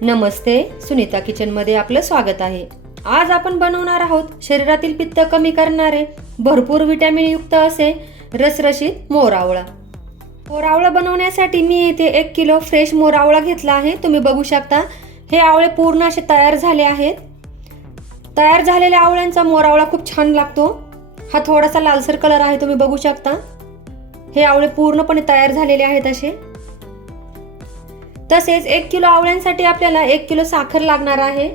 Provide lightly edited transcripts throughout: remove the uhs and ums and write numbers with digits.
नमस्ते, Sunita kitchen मध्ये आपलं स्वागत आहे। आज आपण बनवणार आहोत शरीरातील पित्त कमी करणारे भरपूर विटॅमिन युक्त असे रसरशीत मोरावळा। मोरावळा बनवण्यासाठी मी इथे 1 किलो फ्रेश मोरावळा घेतला आहे। तुम्ही बघू शकता हे आवळे पूर्ण असे तयार झाले आहेत। तयार झालेल्या आवळ्यांचा मोरावळा खूप छान लागतो। हा थोडासा लालसर कलर आहे, तुम्ही बघू शकता। हे आवळे पूर्णपणे तयार झालेले आहेत असे। तसेच 1 किलो आवळ्यांसाठी आपल्याला 1 किलो साखर लागणार आहे।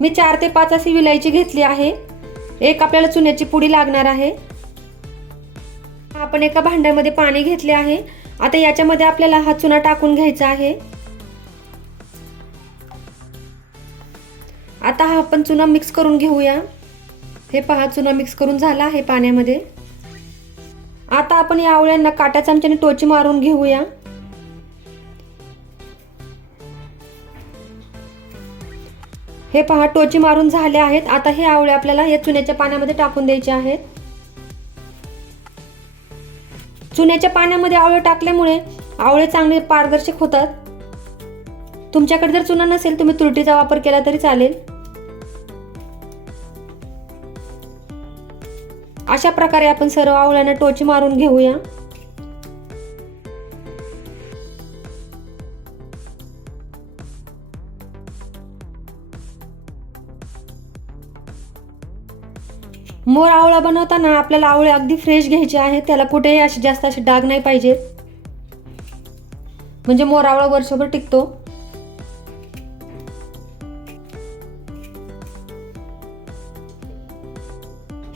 मी 4 ते 5 अशी विलायची घेतली आहे। एक आपल्याला चुन्याची पुडी लागणार आहे। आपण एका भांड्यामध्ये पाणी घेतले आहे। आता याच्यामध्ये आपल्याला हा चुना टाकून घ्यायचा आहे। आता हा आपण चुना मिक्स करून घेऊया। हे पहा, चुना मिक्स करून झाला आहे पाण्यामध्ये। आता आपण या आवळ्यांना काटा चमच्याने टोची मारून घेऊया। हे पहा, टोची मारून झाले आहेत। आता हे आवळे आपल्याला या चुन्याच्या पाण्यामध्ये टाकून द्यायचे आहेत। चुन्याच्या पाण्यामध्ये आवळे टाकल्यामुळे आवळे चांगले पारदर्शक होतात। तुमच्याकडे जर चुना नसेल तुम्ही तुरटीचा वापर केला तरी चालेल। अशा प्रकारे आपण सर्व आवळ्यांना टोची मारून घेऊया। मोर आवळा बनवताना आपल्याला आवळे अगदी फ्रेश घ्यायचे आहेत। त्याला कुठेही असे जास्त असे डाग नाही पाहिजेत, म्हणजे मोर आवळा वर्षभर टिकतो।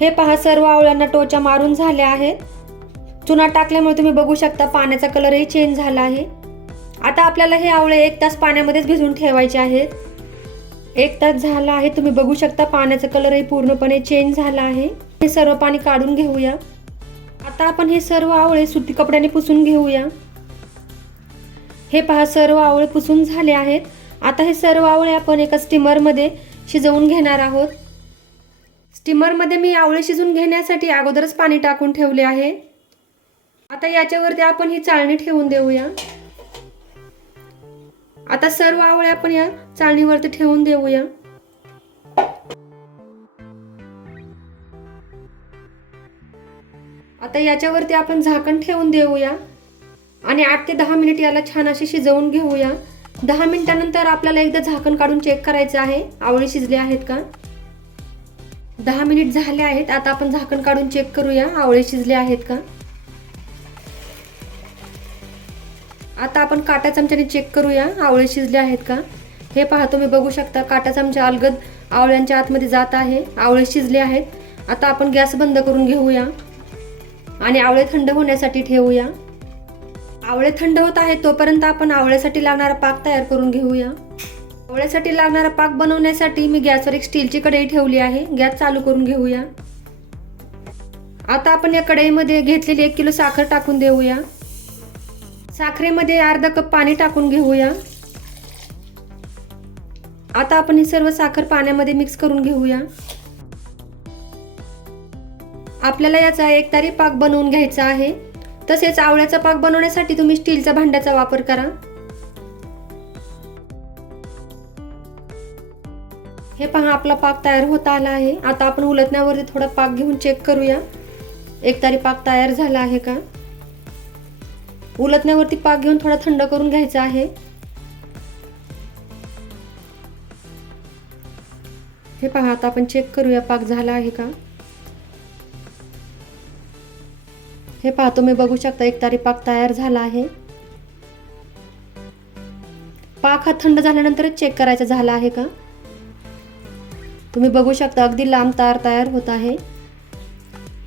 हे पहा, सर्व आवळ्यांना टोचा मारून झाल्या आहेत। चुना टाकल्यामुळे तुम्ही बघू शकता पाण्याचा कलरही चेंज झाला आहे। आता आपल्याला हे आवळे 1 तास पाण्यामध्येच भिजवून ठेवायचे आहेत। 1 तास झाला आहे, तुम्ही बघू शकता पाण्याचा कलरही पूर्णपणे चेंज झाला आहे। हे सर्व पाणी काढून घेऊया। आता आपण हे सर्व आवळे सुती कपड्याने पुसून घेऊया। हे पहा, सर्व आवळे पुसून झाले आहेत। आता हे सर्व आवळे आपण एका स्टीमर मध्ये शिजवून घेणार आहोत। स्टीमर मध्ये मी आवळे शिजवून घेण्यासाठी अगोदरच पाणी टाकून ठेवले आहे। आता याच्यावरती आपण ही चाळणी ठेवून देऊया। आता सर्व आवळे आपण या चाळणीवरती ठेवून देऊया। आता याच्यावरती आपण झाकण ठेवून देऊया आणि 8 ते 10 मिनिट याला छान असे शिजवून घेऊया। 10 मिनिटांनंतर आपल्याला एकदा झाकण काढून चेक करायचे आहे आवळे शिजले आहेत का। 10 मिनिट झाले आहेत। आता आपण झाकण काढून चेक करूया आवळे शिजले आहेत का। आता आपण काटा चमच्याने चेक करूया आवळे शिजले आहेत का। हे पहा, तुम्ही बघू शकता काटा चमचा अलगद आवळ्यांच्या आतमध्ये जात आहे। आवळे शिजले आहेत। आता आपण गॅस बंद करून घेऊया आणि आवळे थंड होण्यासाठी ठेवूया। आवळे थंड होत आहेत तोपर्यंत आपण आवळ्यासाठी लागणारा पाक तयार करून घेऊया। आवळ्यासाठी लागणारा पाक बनवण्यासाठी मी गॅसवर एक स्टीलची कढई ठेवली आहे। गॅस चालू करून घेऊया। आता आपण या कढईमध्ये घेतलेली 1 किलो साखर टाकून देऊया। साखरेमध्ये अर्धा कप पाणी टाकून घेऊया। आता आपण ही सर्व साखर पाण्यामध्ये मिक्स करून घेऊया। आपल्याला याचा एकतारी पाक बनवून घ्यायचा आहे। तसेच आवळ्याचा पाक बनवण्यासाठी तुम्ही स्टीलच्या भांड्याचा वापर करा। हे पहा, आपला पाक तयार होत आला आहे। आता आपण उलटण्यावरती थोडा पाक घेऊन चेक करूया एकतारी पाक तयार झाला आहे का। उलटण्यावरती पाक घेऊन थोडा थंड करून घ्यायचा आहे। हे पहा, आता आपण चेक करूया पाक झाला आहे का। हे पहा, तुम्ही बघू शकता एकतारी पाक तयार झाला आहे. पाक हा थंड झाल्यानंतरच चेक करायचा झाला आहे का. तुम्ही बघू शकता अगदी लांब तार तयार होत आहे.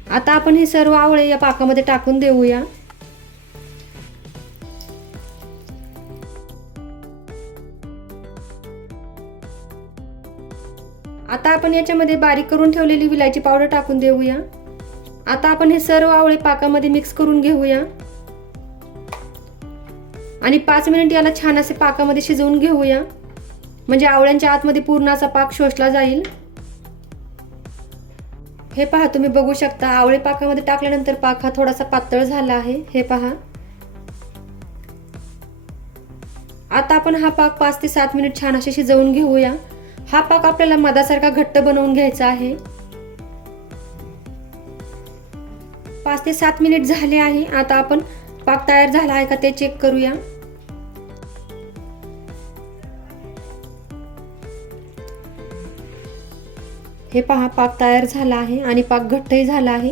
आता आपण हे सर्व आवळे या पाकामध्ये टाकून देऊया. आता आपण याच्यामध्ये बारीक करून ठेवलेली विलायची पावडर टाकून देऊया. आता आपण हे सर्व आवळे पाकामध्ये मिक्स करून घेऊया आणि 5 मिनिट याला छान असे पाकामध्ये शिजवून घेऊया, म्हणजे आवळ्यांच्या आतमध्ये पूर्ण असा पाक शोषला जाईल. हे पहा, तुम्ही बघू शकता आवळे पाकामध्ये टाकल्यानंतर पाक हा थोडासा पातळ झाला आहे. हे पहा. आता आपण हा पाक 5 ते 7 मिनिट छान असे शिजवून घेऊया. हा पाक आपल्याला मधासारखा घट्ट बनवून घ्यायचा आहे. 5 ते 7 मिनिट झाले आहे. आता आपण पाक तयार झाला आहे का ते चेक करूया. हे पहा, पाक तयार झाला आहे आणि पाक घट्टही झाला आहे.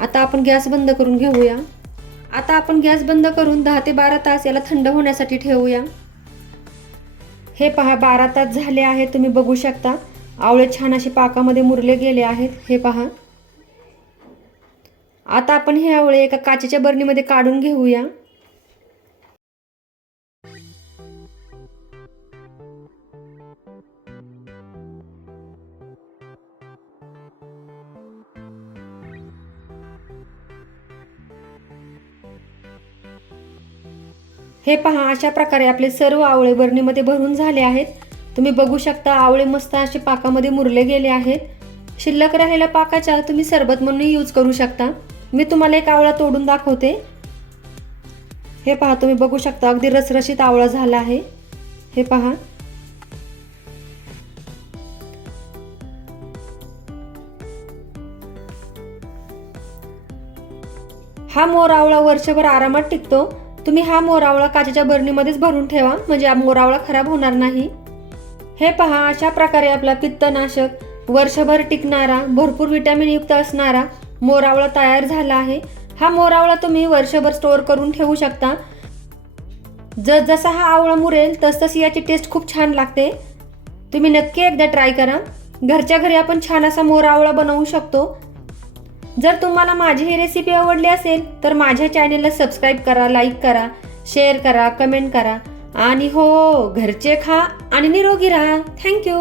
आता आपण गॅस बंद करून घेऊया. आता आपण गॅस बंद करून 10 ते 12 तास याला थंड होण्यासाठी ठेवूया. हे पहा, 12 तास झाले आहेत. तुम्ही बघू शकता आवळे छान असे पाकामध्ये मुरले गेले आहेत. हे पहा. आता आपण हे आवळे एका काचेच्या बरणीमध्ये काढून घेऊया. हे पहा, अशा प्रकारे आपले सर्व आवळे बरणीमध्ये भरून झाले आहेत. तुम्ही बघू शकता आवळे मस्त असे पाकामध्ये मुरले गेले आहेत. शिल्लक राहिलेल्या पाकाचा तुम्ही सरबत म्हणून यूज करू शकता. मी तुम्हाला एक आवळा तोडून दाखवते. हे पहा, तुम्ही बघू शकता अगदी रसरशीत आवळा झाला आहे. हे पहा. हा मोर आवळा वर्षभर आरामात टिकतो. तुम्ही हा मोर आवळा काचेच्या बरणीमध्येच भरून ठेवा, म्हणजे मोर आवळा खराब होणार नाही. हे पहा, अशा प्रकारे आपला पित्तनाशक, वर्षभर टिकणारा, भरपूर विटॅमिन युक्त असणारा मोर आवळा तयार झाला आहे. हा मोर आवळा तुम्ही वर्षभर स्टोअर करून ठेवू शकता. जसा हा आवळा मुरेल तसतशी याची टेस्ट खूप छान लागते. तुम्ही नक्की एकदा ट्राय करा. घरच्या घरी आपण छान असा मोर आवळा बनवू शकतो. जर तुम्हाला माझी ही रेसिपी आवडली असेल तर माझ्या चॅनेलला सबस्क्राईब करा, लाईक करा, शेअर करा, कमेंट करा आणि हो, घरचे खा आणि निरोगी राहा. थँक्यू.